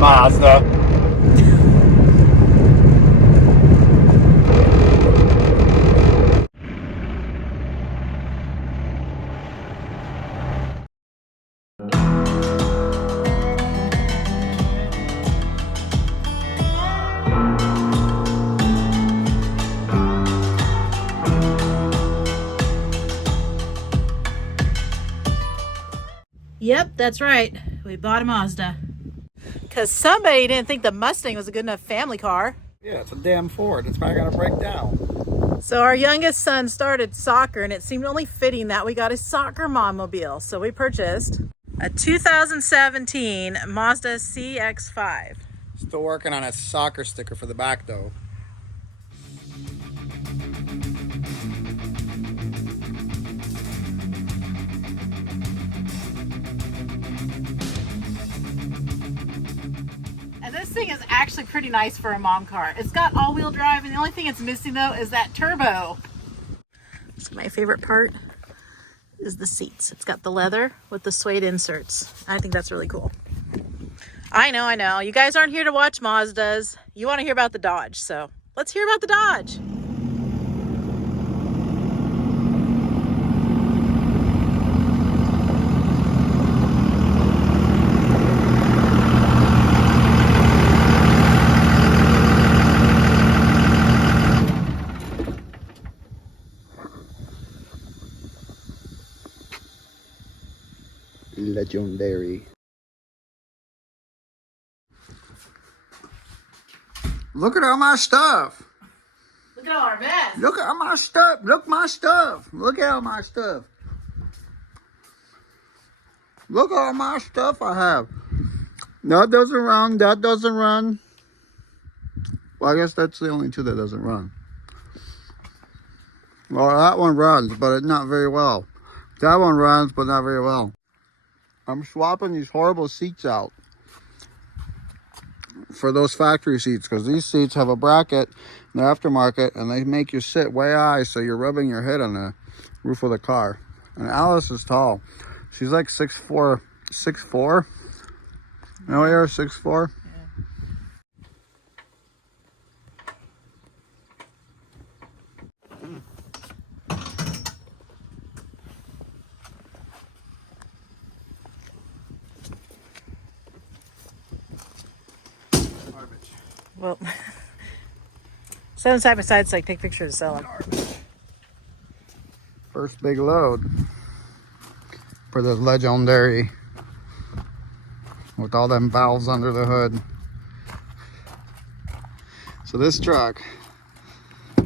Mazda. Yep, that's right. We bought a Mazda. Because somebody didn't think the Mustang was a good enough family car. Yeah, it's a damn Ford. It's probably gonna break down. So our youngest son started soccer, and it seemed only fitting that we got a soccer mom-mobile. So we purchased a 2017 Mazda CX-5. Still working on a soccer sticker for the back though. And this thing is actually pretty nice for a mom car. It's got all-wheel drive, and the only thing it's missing though is that turbo. So my favorite part is the seats. It's got the leather with the suede inserts. I think that's really cool. I know. You guys aren't here to watch Mazdas. You want to hear about the Dodge, so let's hear about the Dodge. Legendary. Look at all my stuff. Look at all our mess. Look at all my stuff. Look my stuff. Look at all my stuff. Look at all my stuff I have. That doesn't run. That doesn't run. Well, I guess that's the only two that doesn't run. Well, that one runs, but not very well. That one runs, but not very well. I'm swapping these horrible seats out for those factory seats, because these seats have a bracket, they're aftermarket, and they make you sit way high, so you're rubbing your head on the roof of the car. And Alice is tall. She's like 6'4", 6'4". You know, you're 6'4". Well, set them side by side so I can take pictures to sell them. First big load for the Legendary with all them valves under the hood. So this truck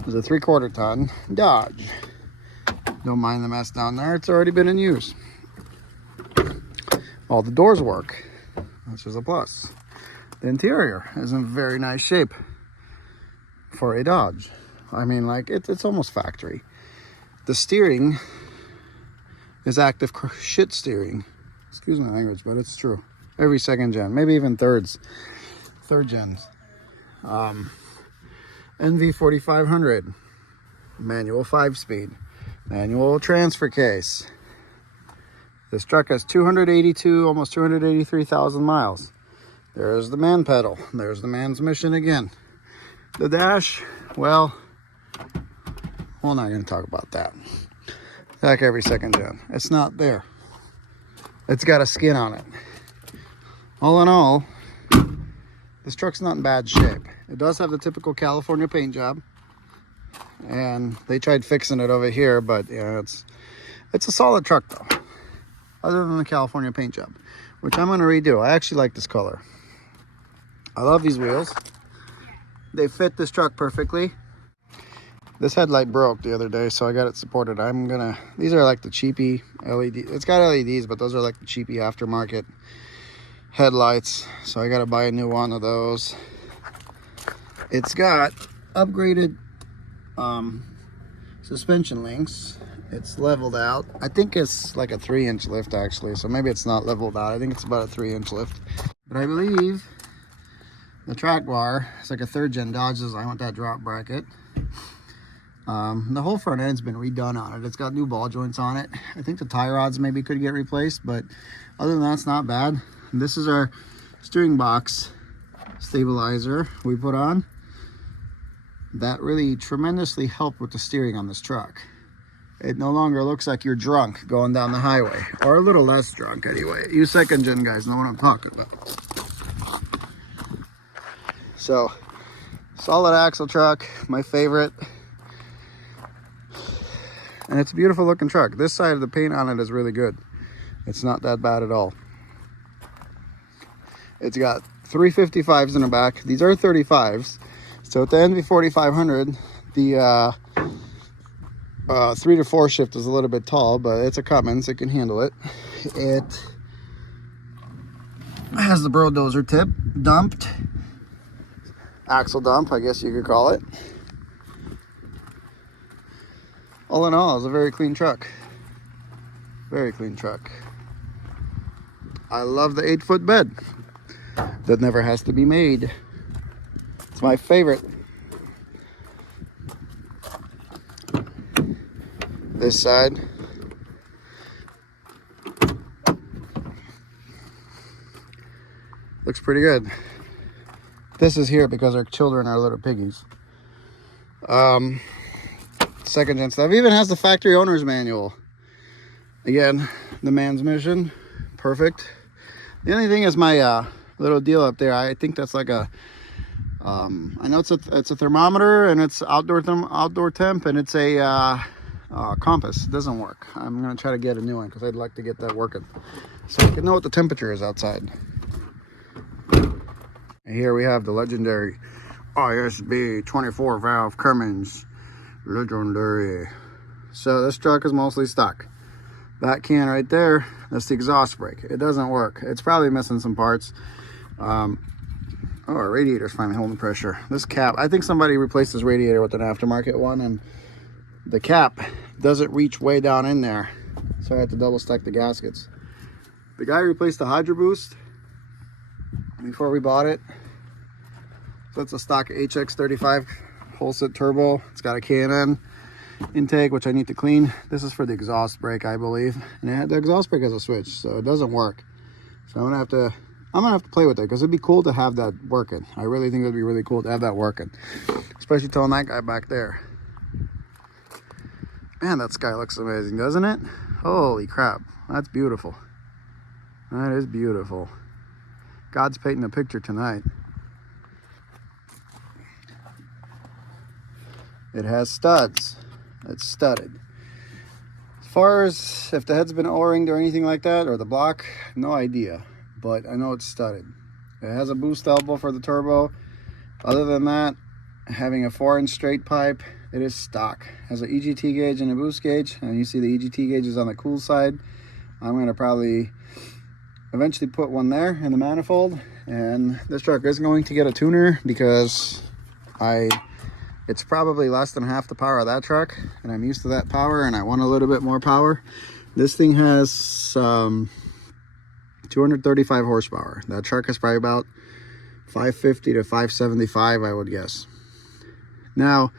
is a 3/4 ton Dodge. Don't mind the mess down there, it's already been in use. All the doors work, which is a plus. The interior is in very nice shape for a Dodge. I mean, like, it's almost factory. The steering is active shit steering. Excuse my language, but it's true. Every second gen, maybe even third gens. NV4500, manual 5-speed, manual transfer case. This truck has 282, almost 283,000 miles. There's the man pedal. There's the man's mission again. The dash, well, we're not going to talk about that. Like every second gen. It's not there. It's got a skin on it. All in all, this truck's not in bad shape. It does have the typical California paint job. And they tried fixing it over here, but yeah, it's a solid truck though. Other than the California paint job, which I'm going to redo. I actually like this color. I love these wheels. They fit this truck perfectly. This headlight broke the other day, so I got it supported. These are like the cheapy LED. It's got LEDs, but those are like the cheapy aftermarket headlights. So I got to buy a new one of those. It's got upgraded suspension links. It's leveled out. I think it's like a 3-inch lift actually, so maybe it's not leveled out. I think it's about a 3-inch lift. But I believe the track bar, it's like a 3rd gen Dodge design with that drop bracket. The whole front end's been redone on it. It's got new ball joints on it. I think the tie rods maybe could get replaced, but other than that, it's not bad. And this is our steering box. stabilizer we put on. That really tremendously helped with the steering on this truck. It no longer looks like you're drunk going down the highway, or a little less drunk anyway. You second gen guys know what I'm talking about. So, solid axle truck, my favorite. And it's a beautiful looking truck. This side of the paint on it is really good. It's not that bad at all. It's got 355s in the back. These are 35s. So at the NV 4500, the 3 to 4 shift is a little bit tall, but it's a Cummins. It can handle it. It has the bulldozer tip dumped. Axle dump, I guess you could call it. All in all, it's a very clean truck. Very clean truck. I love the 8-foot bed. That never has to be made. It's my favorite. This side. Looks pretty good. This is here because our children are little piggies. Second gen stuff. Even has the factory owner's manual. Again, the man's mission. Perfect. The only thing is my little deal up there. I think that's like a I know it's a thermometer, and it's outdoor temp, and it's a compass. It doesn't work. I'm gonna try to get a new one because I'd like to get that working so I can know what the temperature is outside. And here we have the legendary ISB 24 valve Cummins. Legendary. So this truck is mostly stock. That can right there, that's the exhaust brake. It doesn't work. It's probably missing some parts. Oh, our radiator's finally holding pressure. This cap, I think somebody replaced this radiator with an aftermarket one, and the cap doesn't reach way down in there, so I had to double stack the gaskets. The guy replaced the Hydro Boost before we bought it. So it's a stock HX35 whole set turbo. It's got a K&N intake, which I need to clean. This is for the exhaust brake, I believe, and the exhaust brake has a switch, so it doesn't work. So I'm gonna have to play with it, because it'd be cool to have that working. I really think it'd be really cool to have that working, especially towing that guy back there. Man, that sky looks amazing, doesn't it? Holy crap, that's beautiful. That is beautiful. God's painting a picture tonight. It has studs. It's studded. As far as if the head's been O-ringed or anything like that, or the block, no idea. But I know it's studded. It has a boost elbow for the turbo. Other than that, having a 4-inch straight pipe, it is stock. It has an EGT gauge and a boost gauge, and you see the EGT gauge is on the cool side. I'm going to probably eventually put one there in the manifold, and this truck is going to get a tuner because it's probably less than half the power of that truck, and I'm used to that power, and I want a little bit more power. This thing has 235 horsepower. That truck is probably about 550 to 575, I would guess. Now,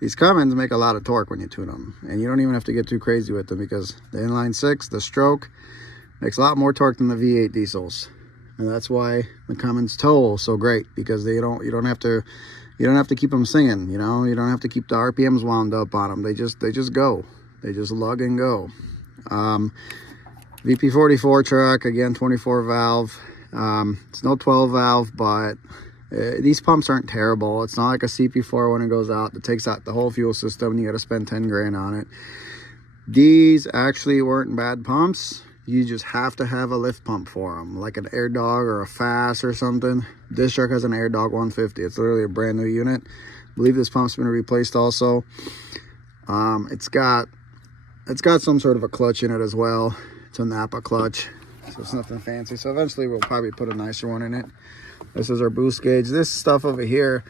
these Cummins make a lot of torque when you tune them, and you don't even have to get too crazy with them, because the inline 6, the stroke, makes a lot more torque than the V8 diesels, and that's why the Cummins tow so great, because you don't have to keep them singing, you know. You don't have to keep the RPMs wound up on them. They just go. They just lug and go. VP44 truck, again, 24 valve. It's no 12 valve, but these pumps aren't terrible. It's not like a CP4 when it goes out that takes out the whole fuel system and you got to spend 10 grand on it. These actually weren't bad pumps. You just have to have a lift pump for them, like an Air Dog or a FAS or something. This truck has an Air Dog 150. It's literally a brand new unit. I believe this pump's been replaced also. It's got some sort of a clutch in it as well. It's a Napa clutch, so it's nothing fancy. So eventually we'll probably put a nicer one in it. This is our boost gauge. This stuff over here,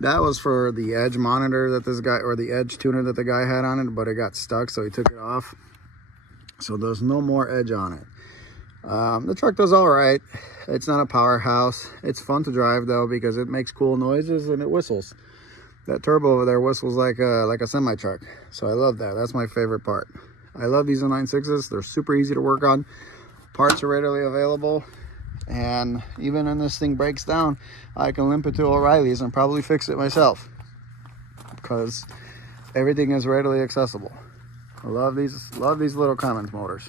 that was for the edge monitor that this guy, or the edge tuner that the guy had on it, but it got stuck, so he took it off. So there's no more edge on it. The truck does all right. It's not a powerhouse. It's fun to drive though, because it makes cool noises and it whistles. That turbo over there whistles like a semi truck. So I love that. That's my favorite part. I love these inline 6s. They're super easy to work on. Parts are readily available. And even when this thing breaks down, I can limp it to O'Reilly's and probably fix it myself, because everything is readily accessible. I love these little Cummins motors.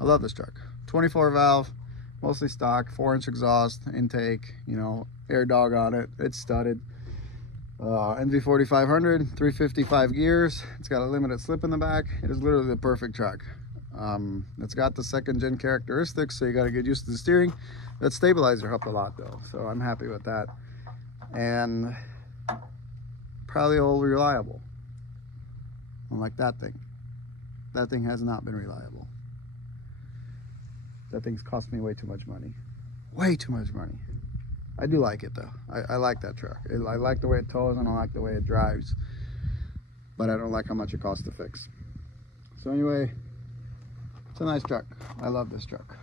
I love this truck. 24 valve, mostly stock, 4-inch exhaust, intake, you know, air dog on it. It's studded. NV4500, 355 gears. It's got a limited slip in the back. It is literally the perfect truck. It's got the 2nd gen characteristics, so you got to get used to the steering. That stabilizer helped a lot though, so I'm happy with that. And probably all reliable. Unlike that thing has not been reliable. That thing's cost me way too much money. Way too much money. I do like it though. I like that truck. I like the way it tows and I like the way it drives. But I don't like how much it costs to fix. So anyway, it's a nice truck. I love this truck.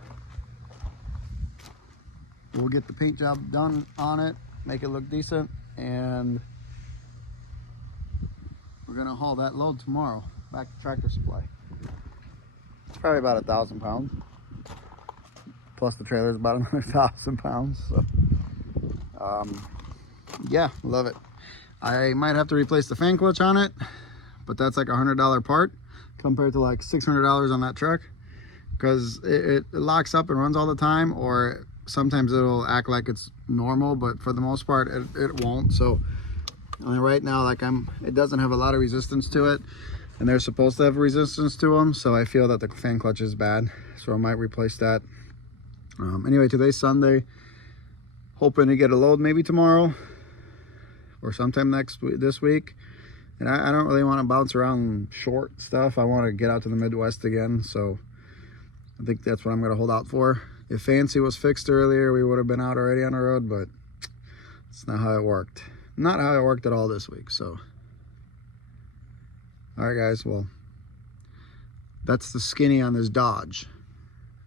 We'll get the paint job done on it, make it look decent, and we're gonna haul that load tomorrow back to Tractor Supply. It's probably about 1,000 pounds. Plus the trailer is about another 1,000 pounds. So, yeah, love it. I might have to replace the fan clutch on it, but that's like $100 part compared to like $600 on that truck, because it locks up and runs all the time, or sometimes it'll act like it's normal, but for the most part it won't. So I mean, right now, like it doesn't have a lot of resistance to it, and they're supposed to have resistance to them, so I feel that the fan clutch is bad, so I might replace that. Anyway, today's Sunday, hoping to get a load maybe tomorrow or sometime this week. And I don't really want to bounce around short stuff. I want to get out to the Midwest again, so I think that's what I'm going to hold out for. If Fancy was fixed earlier, we would have been out already on the road, but it's not how it worked. Not how it worked at all this week. So, all right, guys. Well, that's the skinny on this Dodge.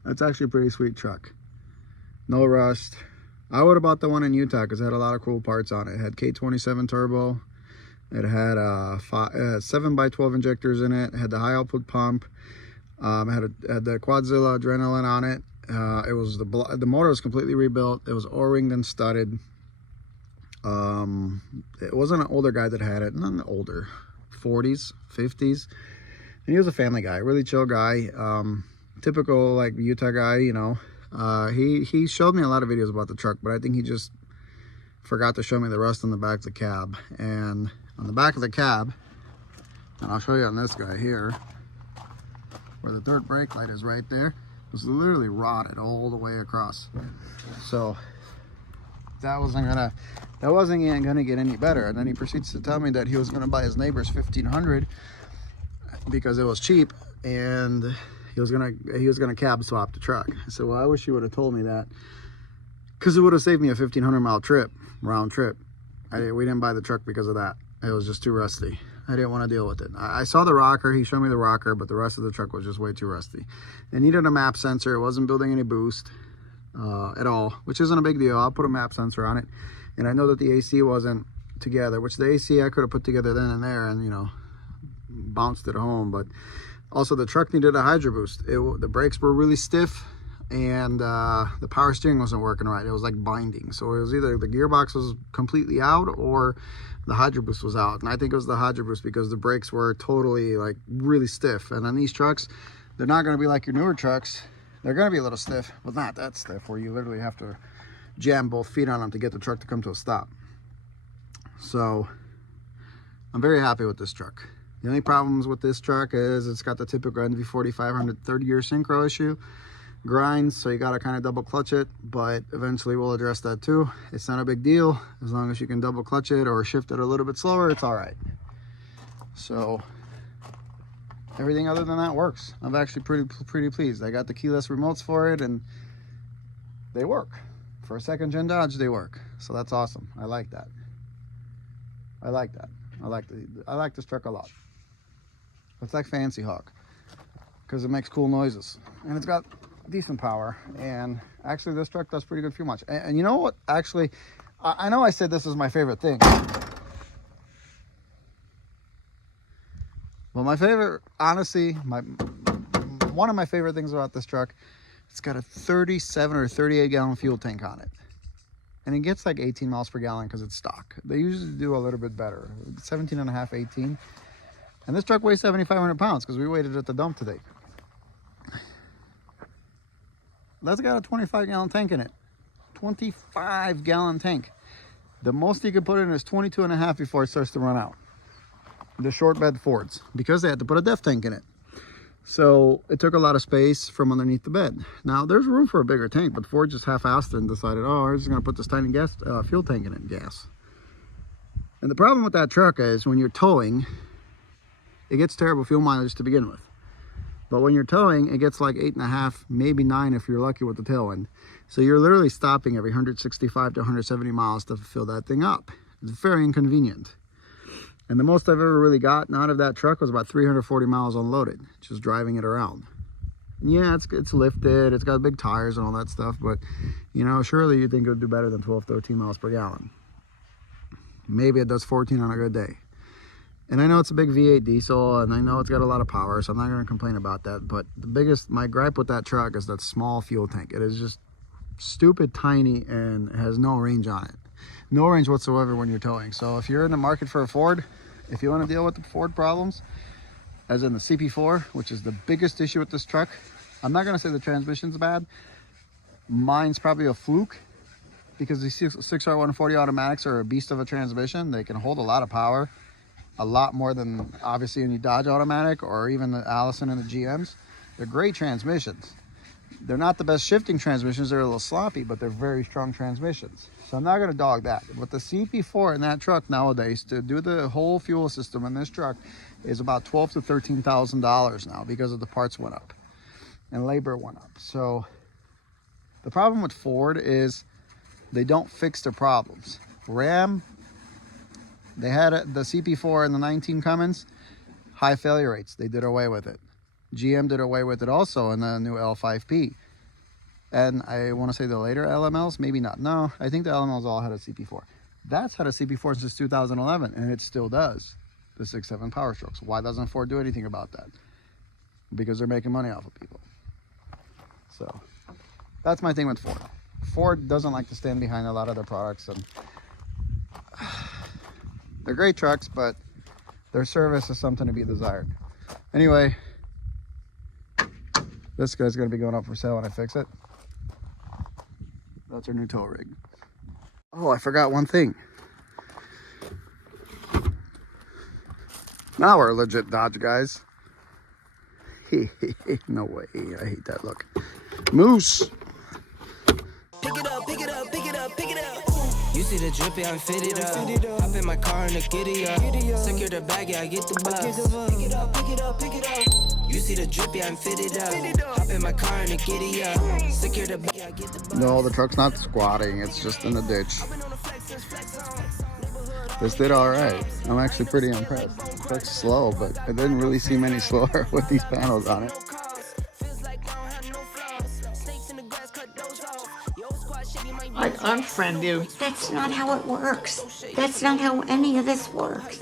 That's actually a pretty sweet truck. No rust. I would have bought the one in Utah because it had a lot of cool parts on it. It had K27 turbo. It had 7x12 injectors in it. It had the high output pump. It had the Quadzilla adrenaline on it. It was the motor was completely rebuilt. It was O-ringed and studded. It wasn't an older guy that had it. Not older, 40s, 50s. And he was a family guy, really chill guy. Typical like Utah guy, you know. He showed me a lot of videos about the truck, but I think he just forgot to show me the rust on the back of the cab. And on the back of the cab, and I'll show you on this guy here, where the third brake light is right there, it was literally rotted all the way across. So that wasn't gonna get any better. And then he proceeds to tell me that he was gonna buy his neighbor's 1500 because it was cheap, and he was gonna cab swap the truck. I said, well, I wish you would have told me that, because it would have saved me a 1,500 mile trip, round trip. We didn't buy the truck because of that. It was just too rusty. I didn't want to deal with it. I saw the rocker. He showed me the rocker, but the rest of the truck was just way too rusty. It needed a map sensor. It wasn't building any boost at all, which isn't a big deal. I'll put a map sensor on it. And I know that the AC wasn't together, which the AC I could have put together then and there and, you know, bounced it home. But also the truck needed a hydro boost. The brakes were really stiff, and the power steering wasn't working right. It was like binding. So it was either the gearbox was completely out or the hydro boost was out. And I think it was the hydro boost, because the brakes were totally like really stiff. And on these trucks, they're not going to be like your newer trucks. They're going to be a little stiff, but not that stiff where you literally have to jam both feet on them to get the truck to come to a stop. So I'm very happy with this truck. The only problems with this truck is it's got the typical NV4500 30-year synchro issue. Grinds, so you got to kind of double clutch it, but eventually we'll address that too. It's not a big deal. As long as you can double clutch it or shift it a little bit slower, it's all right. So everything other than that works. I'm actually pretty pleased. I got the keyless remotes for it, and they work. For a 2nd gen Dodge, they work. So that's awesome. I like that. I like that. I like this truck a lot. It's like Fancy Hawk because it makes cool noises, and it's got decent power. And actually this truck does pretty good fuel mileage. And you know what, actually, I know I said this is my favorite thing, well, my favorite, honestly, one of my favorite things about this truck, it's got a 37 or 38 gallon fuel tank on it. And it gets like 18 miles per gallon because it's stock. They usually do a little bit better, 17 and a half, 18. And this truck weighs 7,500 pounds because we weighed it at the dump today. That's got a 25 gallon tank in it. 25 gallon tank. The most you can put in is 22 and a half before it starts to run out. The short bed Fords, because they had to put a def tank in it. So it took a lot of space from underneath the bed. Now there's room for a bigger tank, but Ford just half-assed it and decided, oh, we're just gonna put this tiny gas fuel tank in it, gas. And the problem with that truck is when you're towing, it gets terrible fuel mileage to begin with. But when you're towing, it gets like 8.5, maybe 9 if you're lucky with the tailwind. So you're literally stopping every 165 to 170 miles to fill that thing up. It's very inconvenient. And the most I've ever really gotten out of that truck was about 340 miles unloaded, just driving it around. And yeah, it's lifted, it's got big tires and all that stuff, but you know, surely you'd think it would do better than 12, 13 miles per gallon. Maybe it does 14 on a good day. And I know it's a big V8 diesel, and I know it's got a lot of power, so I'm not going to complain about that. But my gripe with that truck is that small fuel tank. It is just stupid tiny and has no range on it. No range whatsoever when you're towing. So if you're in the market for a Ford, if you want to deal with the Ford problems, as in the CP4, which is the biggest issue with this truck, I'm not going to say the transmission's bad. Mine's probably a fluke, because the 6R140 automatics are a beast of a transmission. They can hold a lot of power, a lot more than obviously any Dodge automatic or even the Allison and the GMs. They're great transmissions. They're not the best shifting transmissions. They're a little sloppy, but they're very strong transmissions. So I'm not going to dog that. But the CP4 in that truck nowadays, to do the whole fuel system in this truck, is about $12,000 to $13,000 now, because of the parts went up and labor went up. So the problem with Ford is they don't fix their problems. Ram, they had the CP4 and the 19 Cummins, high failure rates. They did away with it. GM did away with it also in the new L5P. And I want to say the later LMLs, maybe not. No, I think the LMLs all had a CP4. That's had a CP4 since 2011, and it still does. The 6.7 Power Strokes. Why doesn't Ford do anything about that? Because they're making money off of people. So that's my thing with Ford. Ford doesn't like to stand behind a lot of their products, and they're great trucks, but their service is something to be desired. Anyway, this guy's going to be going up for sale when I fix it. That's our new tow rig. Oh, I forgot one thing. Now we're legit Dodge guys. No way. I hate that look. Moose. Pick it up, pick it up, pick it up, pick it up. You see the drippy, I'm fitted up. Hop in my car and the giddy up. Secure the bag, yeah, I get the bus. Pick it up, pick it up, pick it up. You see the drippy, I'm fitted up. Hop in my car and the giddy up. Secure the bag, yeah, I get the bus. No, the truck's not squatting. It's just in the ditch. This did all right. I'm actually pretty impressed. The truck's slow, but it didn't really seem any slower with these panels on it. I unfriend you. That's not how it works. That's not how any of this works.